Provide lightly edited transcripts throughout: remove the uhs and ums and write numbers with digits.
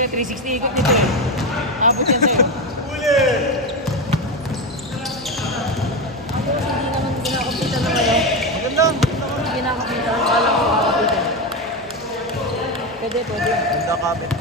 Pre, 360 ikot nito eh. Abot yan sa'yo. Hindi naman kinakapitan ng ano. Maganda. Hindi kinakapitan. Kala ko kakapitan. Pwede. Ganda kapit.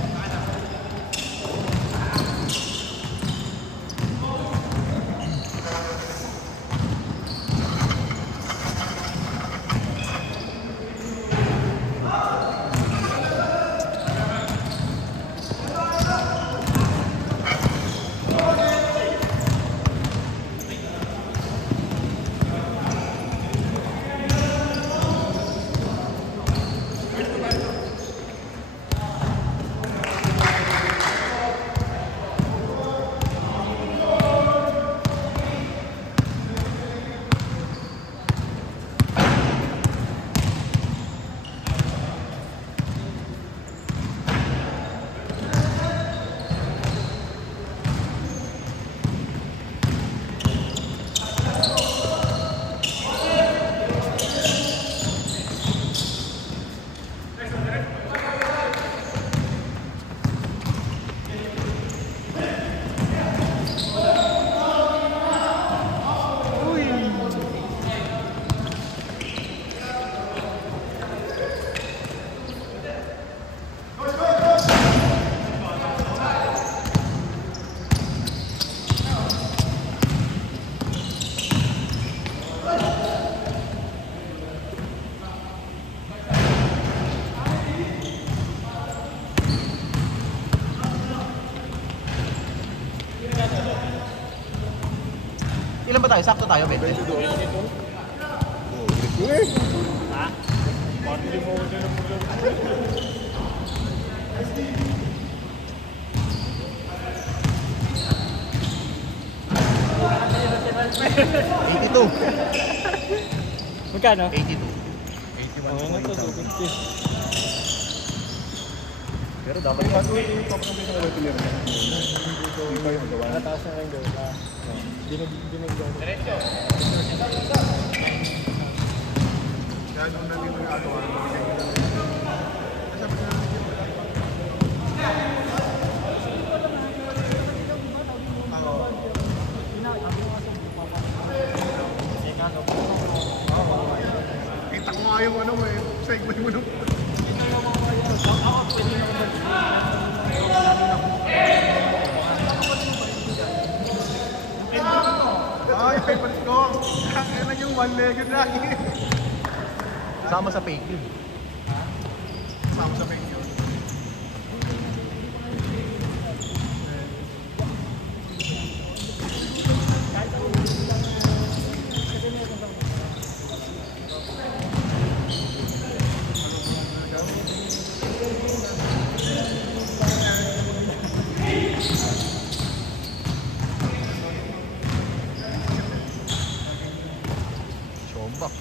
Ilan ba tayo? Sakto tayo, Ben? 22. Ha? Magkano? 82. Oo nga to, 250. Pero dapat Yung bago yung top ng isang regular na. Hindi pa yung gawa. Nakataas na lang gawin na. Dinagdaw. Diretso. Kaya nung nandito yung ano, bigay ko lang. Sabi ko kita ko nga yung ano eh, segment mo nung... Ay, favorite ko. Kailan yung one-legged lagi. sama sa fake yun. Sama sa main yun. Chombak.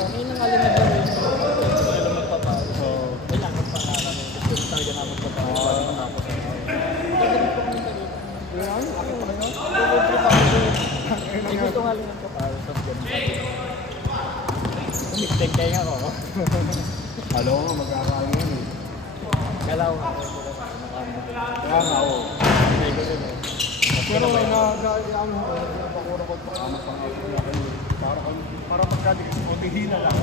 Ngayon ang alam na gawin. Kailangan pa nga kami. Gusto talaga namin patapos. Ay, gusto nga lang yung kapal. Tapos ganun. Umiktek kayo nga ako. Hello, mag-aaral yun eh. Galaw nga. Kaya nga ako. Ay, ko din eh. Pero may nag-ano ko, napakura ko pa kama pang para pagkaligis ko, hihina lang.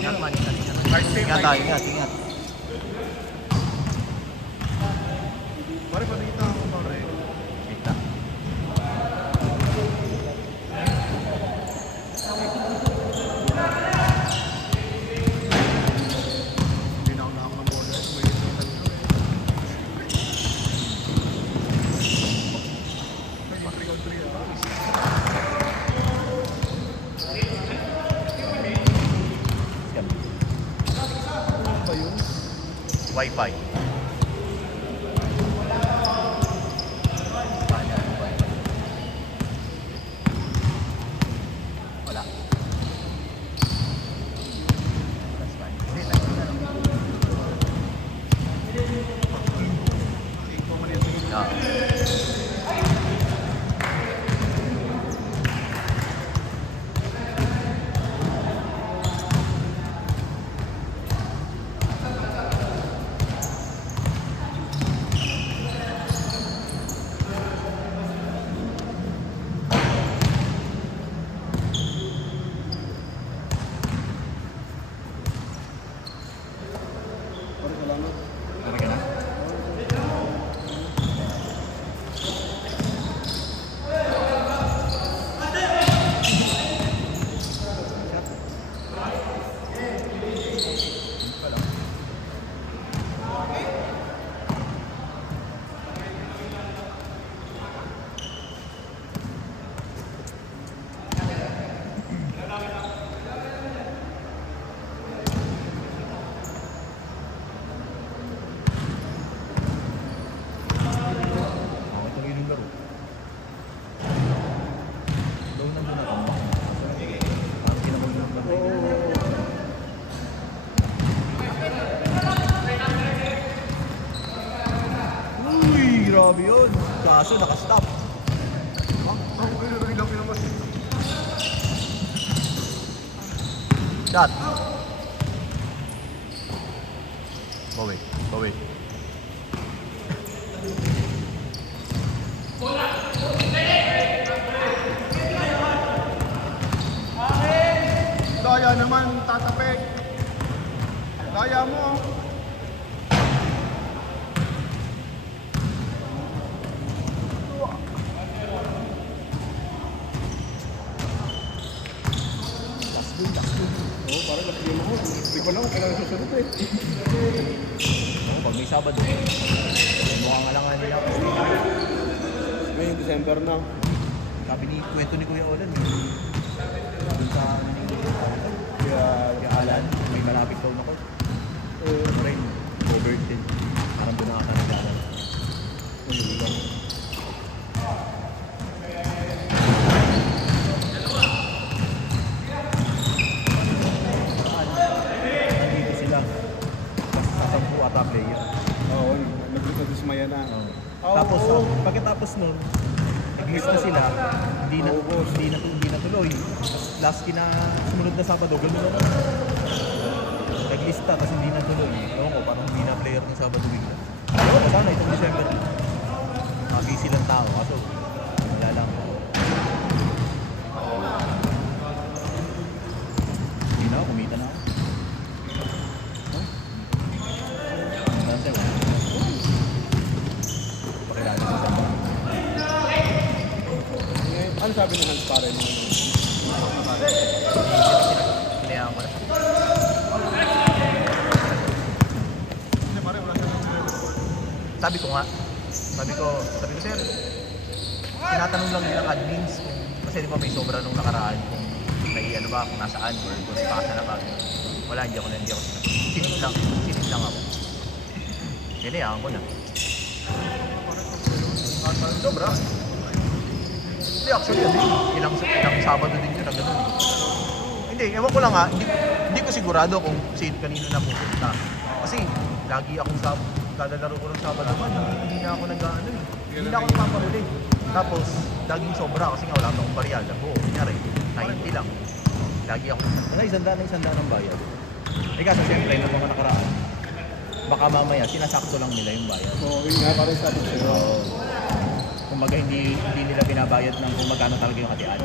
Ingat man, ingat tayo, ingat. Pare, panita ako pare. Kita. Wi-Fi. Wala. That's fine. Hindi, tayo na lang. Ah. Parang salamat. Talaga na? Okay, tuloy yung laro. Daw nandun na tambak. Parang kinamag lang lang. Uy, grabe yun. Kaso nakastop. Shot. Bawi, bawi. Daya naman, tatapik. Daya mo. Oo, parang nag-game ako. Hindi ko lang kung kailangan susunod eh. Ako, pag may Sabado, mukhang alangan nila ako. Ngayon, December na. Sabi ni kwento ni Kuya Olan, dun sa Kaya, Kuya Alan, may malapit daw na ko. Ano rin, overton. Parang doon nakakanagaan. ayun lang. Nandito sila. Sa 10 ata player. Oo, nag-dismaya na. Oo. Tapos, Oo. pagkatapos nun, naglista sila, hindi na tuloy. Last sumunod na Sabado, gano'n naman. Naglista, tapos hindi na tuloy. Ewan ko, parang hindi na player ng Sabado bigla. Ewan ko, sana itong December. Busy lang tao, kaso wala lang. Hindi na ako, kumita na ako. Pakilala ko sa Ano sabi ni Hans pare mo? Hinayaan ko na. Sabi ko, sir, tinatanong lang nilang admins kasi di ba may sobra nung nakaraan kung may ano ba, kung nasaan or kung pasa na ba. Wala, hindi ako sinip lang ako. Hinayaan ko na. Sobra. Hindi, actually, ilang Sabado din yun na gano'n. Hindi, ewan ko lang hindi ko sigurado kung kanino na pupunta. Kasi lagi akong kalalaro ko ng Sabado man, hindi na ako nag-ano eh. Hindi na ako napapahuli. Tapos, laging sobra kasi nga wala akong barya. Oo, kunyari, 90 lang. Lagi ako, isandaan ng bayad. Eh kaso siyempre, ng mga nakaraan, baka mamaya, sinasakto lang nila yung bayad. Oo, yun nga, parang sabi ko sa'yo. So, kumbaga hindi nila binabayad ng kung magkano talaga yung hatian.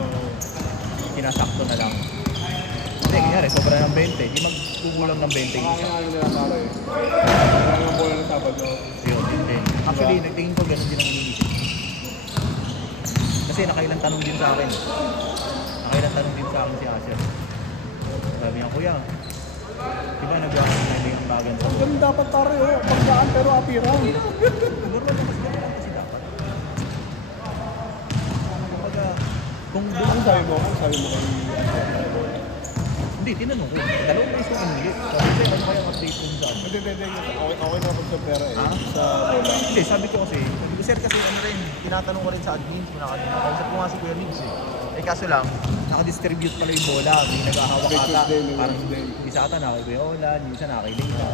Sinasakto na lang. Hindi, kunyari, sobra ng 20. Di magkukulang ng 20 yung isa. Ano nila pare? Kailangan ng bola ng Sabado. Yun, yun din. Actually, nagtingin ko gano'n din ang iniisip. Kasi nakailang tanong din sa akin. Si Asher. Sabi niya, kuya, di ba nagawa na yung bagan sa Ganun dapat pare, oh. Pagdaan pero apirang. siguro na mas ganun lang kasi dapat. Kumbaga, kung doon Ano sabi mo kay Hindi, tinanong ko. Dalawang beses ko inuli. Sabi ko, ano kaya update ko sa ano? Hindi. Okay na ako sa pera eh. Ha? Sa bola. Hindi, sabi ko kasi, sir kasi ano rin, tinatanong ko rin sa admin kung nakausap ko nga si Kuya Migs eh. Eh kaso lang, nakadistribute pala yung bola, may nag-ahawak May ata. Tuesday, may Parang Wednesday. isa ata na kay Kuya Olan, yung isa na kay Leila.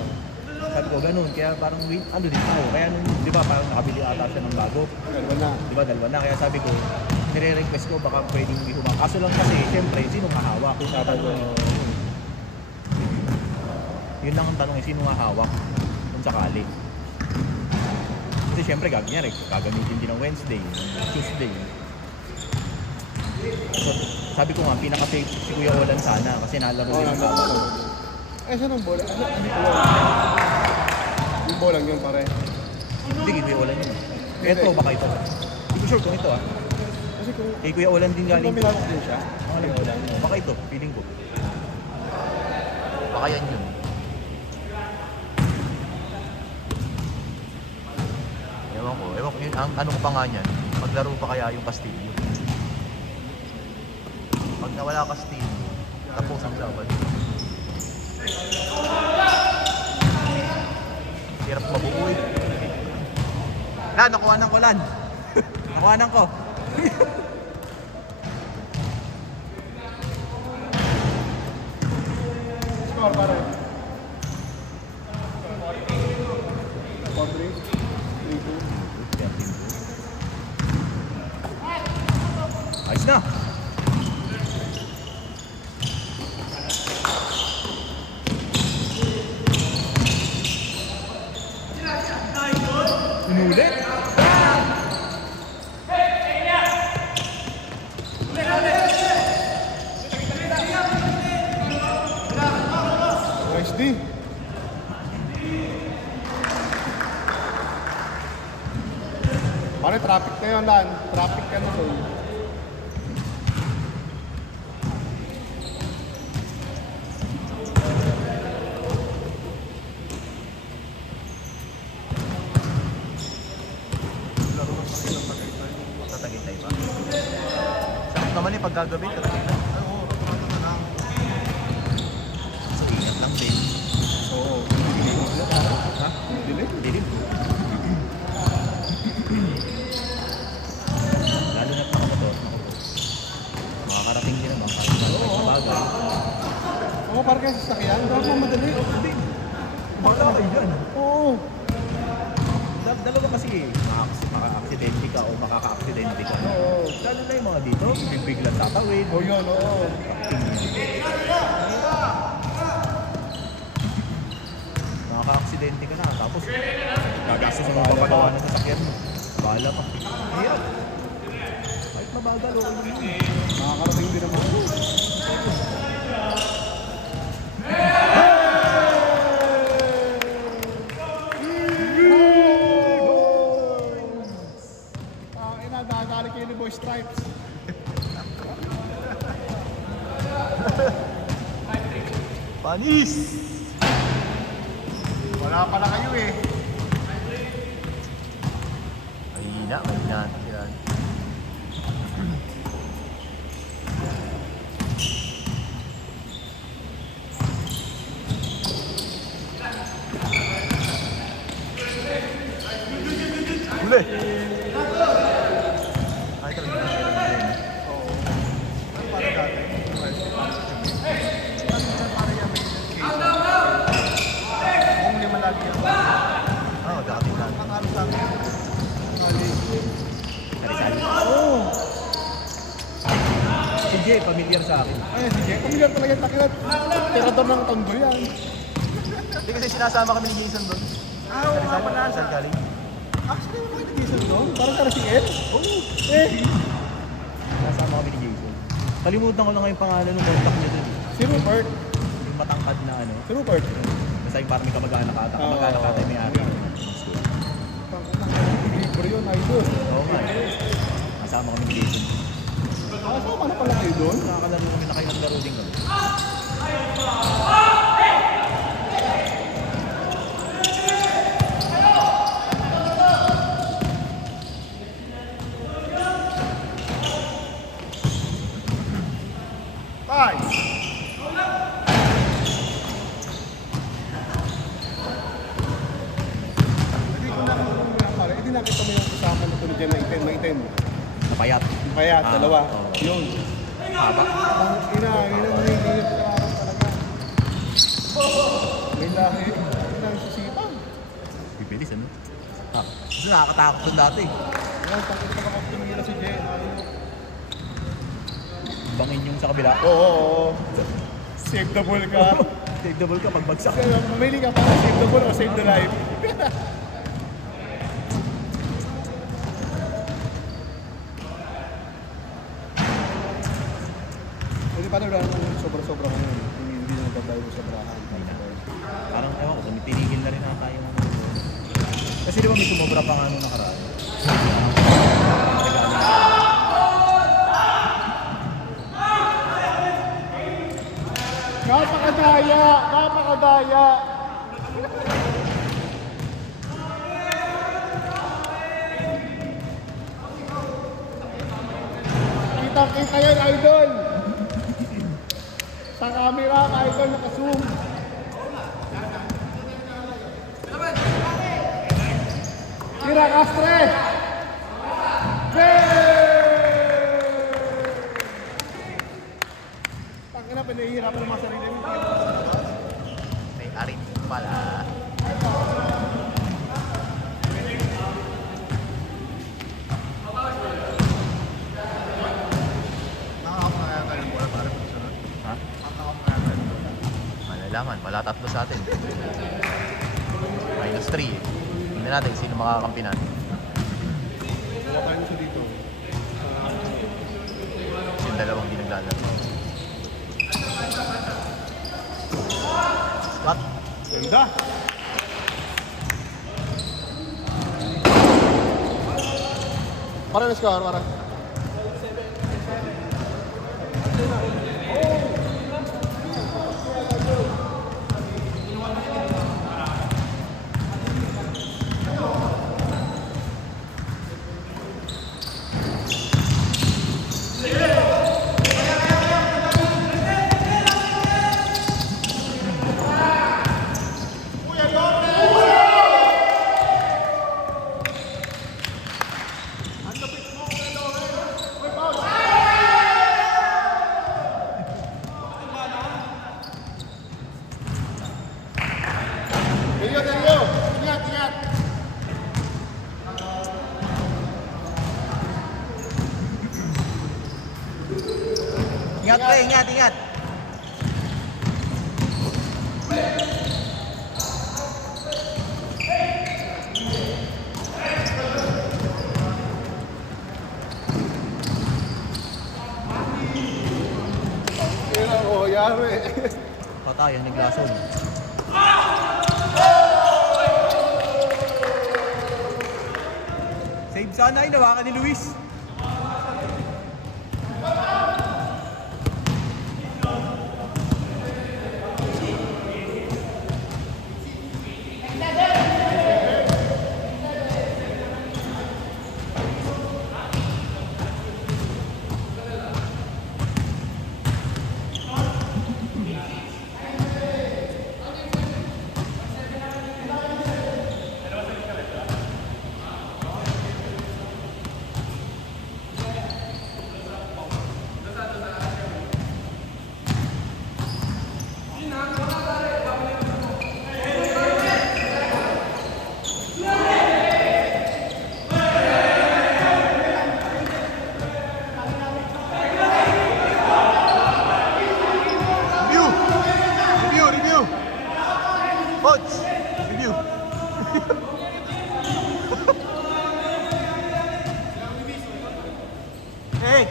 Sabi ko, ganun, kaya parang wait, ano din tayo. Kaya nung, di ba, parang nakabili ata siya ng bago. Dalawa na. Di ba, dalawa na. Kaya sabi ko, nire-request ko baka pwedeng hindi humang. Kaso lang kasi, siyempre, sino mahawak? Kung tatanong, yun lang ang tanong eh, sino hawak kung sakali. Kasi siyempre gagamitin din ng Wednesday, Tuesday. So, sabi ko nga, pinaka-safe si Kuya Olan sana kasi nalaro din ang Sabado. Eh, saan ang bola? Ano yung yung bola yun pare? Hindi, kay Kuya Olan yun. Ito, baka ito. Hindi ko sure kung ito ah. Kasi kung Kay Kuya Olan din galing. nominal din siya, Kuya Olan. Baka ito, feeling ko. Baka yan yun. Ewan ko yun, ang ano ko pa nga niyan, maglaro pa kaya yung Castillo. Pag nawala Castillo, tapos ang Sabado. Hirap mabubuhay. Nakuha ng Olan. Nakuha ng ko. score pare. 4-3, 3-2. Ayos na. Inulit. Nice D. Pare, traffic na yun, Dan. Traffic ka na doon. Tatagitay pa. Sakit naman eh pag gagabi, tatagitay. So ingat lang din. Oo. Ha? Dilim? Dilim. Lalo na't mga motor. Makakarating din naman kahit sa bagay. Oo, parang kasi sasakyan. Grabe mo madali. Baka kayo dyan. Oo. Dalawa kasi maka-aksidente ka o makaka-aksidente ka. Oo. Lalo na yung mga dito, biglang tatawid. Oo yun, oo. Makaka-aksidente ka na, tapos gagastos mo papagawa ng sasakyan mo. Bahala ka. Hirap. Kahit mabagal, okay lang yun. Makakarating din naman. Nadadali kayo ni Boy Stripes. Panis! Wala pala kayo eh. Mahina sila. Huli! Ay, talaga din. Oo. Ano pala dati? Para yan may case. Kung lima lagi yan. Oo, dati na. Nakakalo sa akin. Sari-sari. Oo. Si Jay, familiar sa akin. Ay, sige. Pamilyar talaga yung takot. Tirador ng tondo yan. Hindi kasi sinasama kami ni Jason doon. Sari-sari pa na, saan galing? Actually, may nag-diesel doon. Parang karasiin. Oo. Eh. Sinasama kami ni Jason. Kalimutan ko na nga yung pangalan ng contact niya doon. Si Rupert. Yung matangkad na ano. Si Rupert. Basta yung parang may kamag-anak ata. Oo. Kamag-anak ata yung may-ari ng school. Libre yun, idol. Oo nga. Kasama kami ni Jason. Kasama na pala kayo doon. Nakakalaro kami, naglaro din kami. Five. nakita mo yung kasama na tulad dyan na itim, may itim. Napayat. Kaya, dalawa. Oo. Yun. Haba. Ang ina, yun ang nililip na ako talaga. May lahi. Yun ang sisipang. Bibilis, ano? Kasi nakakatakot doon dati. Yan, takit pa kapag tumira si Jay. Bangin yung sa kabila. Oo. Save the ball ka. Take the ball ka pag bagsak. Kaya mamili ka pa save the ball o save the life. Hindi pa na sobra-sobra ko yun. Hindi na nagbabayo sa brahan. Parang ewan ko, tumitinigil na rin ata yung... Kasi di ba may sumobra pa nga nung nakaraan? Napakadaya! Napakadaya! Kitang-kita yan, idol! Sa camera, idol, naka-zoom. Tira, Castre! Tangina, pinahihirapan ng mga sarili mo. May arit pala. Ha? Malalaman, wala tatlo sa atin. -3 eh. Tingnan natin sino makakampi natin. Wala tayo siya dito. Kasi yung dalawang di naglalaro. Scott! Ganda! Parang na-score, parang. Delio! Ingat, ingat! Ingat pre, ingat, ingat! Oh, yari. Patayan ni Glason. Save sana ay nawakan ni Luis. Review! Coach! Review! Hey!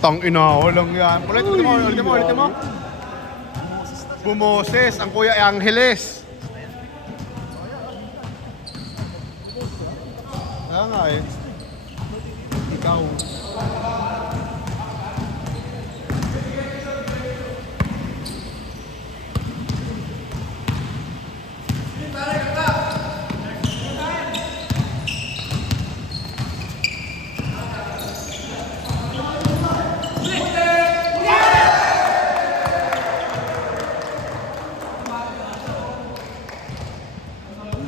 Tang ina, walang yan. Ulitin mo. Bumoses, ang Kuya Angeles. Kaya nga eh. Ikaw.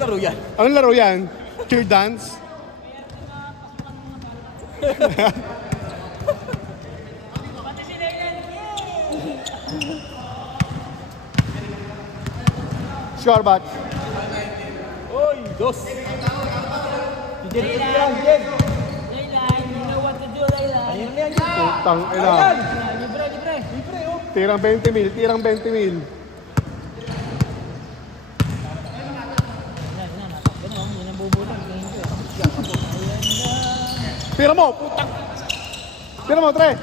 Laro yan. Anong laro yan? Cheer dance? Score batch. Oy, dos. Laylan, you know what to do, Laylan. Ayun na yan, Jen. Putang ina. Libre, libre. Libre, oh. Tirang 20 mil, tirang 20 mil. Yan, natakbo na. Yan ang bubulong. Tingin ko eh. Ayan na. Tira mo, putang. Tira mo, tre.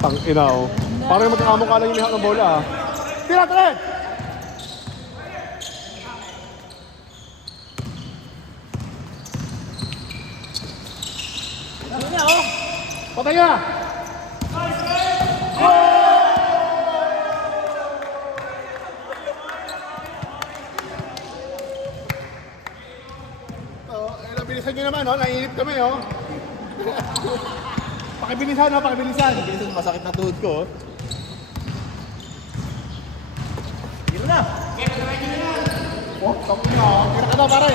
Tang ina oh. Parang magkakamukha lang yung mihak ng bola ah. Tira, tre. Ano niya, oh? Patay na. Bilisan nyo naman, oh. Naiinip kami, oh. Pakibilisan, oh. Pakibilisan. Bilisan, masakit na tuhod ko, oh. Tira na. Oh, tapos na, oh. Tira ka na, pare.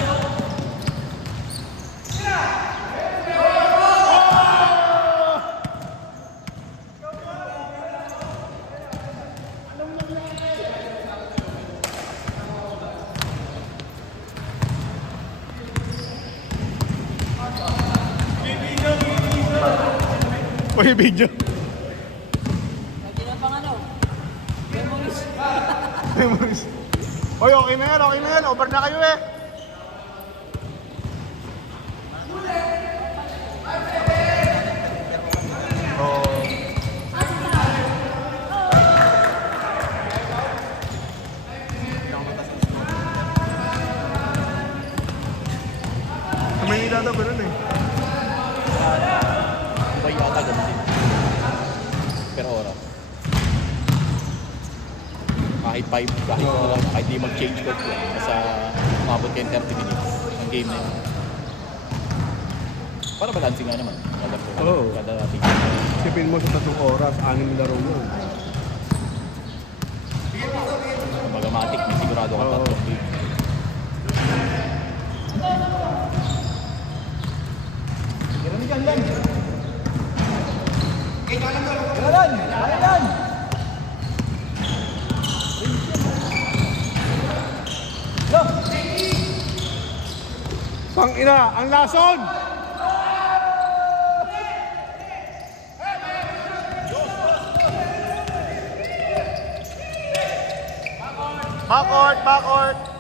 Uy, video. Lagi na pang ano. Memories. Memories. Uy, okay na yan, okay na yan. Over na kayo eh. May nilata ba nun eh? Iba yata ganun din. Per oras. Kahit di mag-change court yun. Basta umabot kayo 30 minutes ang game na yun. Para balancing nga naman. Oo. Kada team. Sipin mo sa 3 oras, 6 laro mo. Kumbaga matik, may sigurado ka Oo. 3 game. Pang ina, ang lason! Backcourt, backcourt.